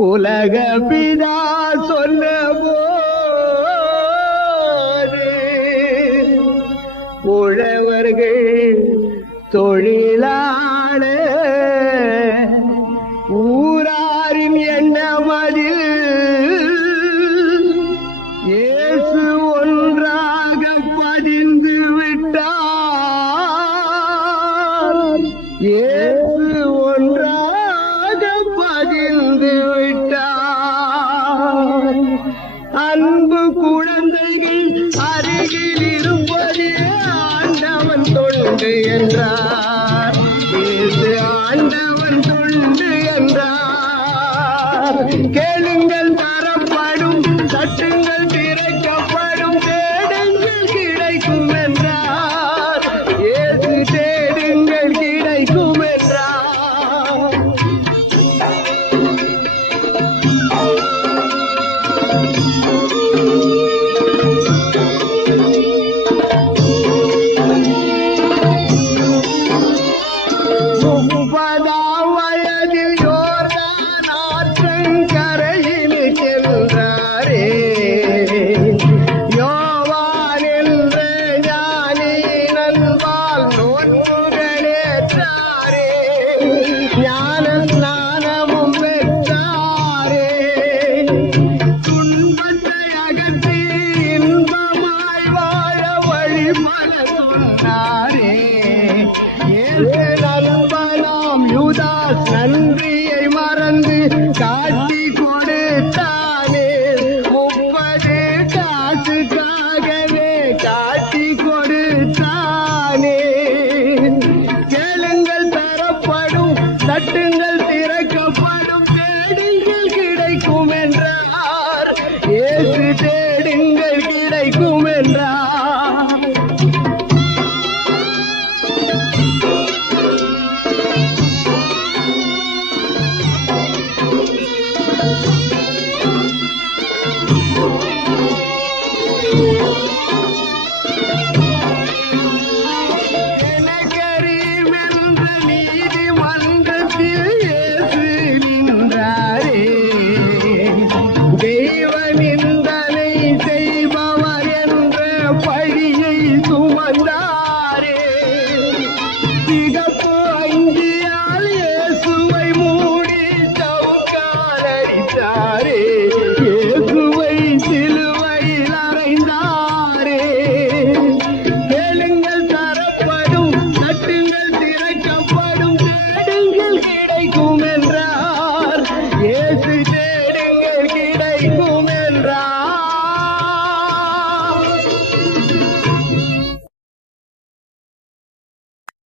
உலக பிதா சொன்ன உழவர்கள் தொழிலா ஆண்டவன் துண்டு என்றார் கேளுங்க Música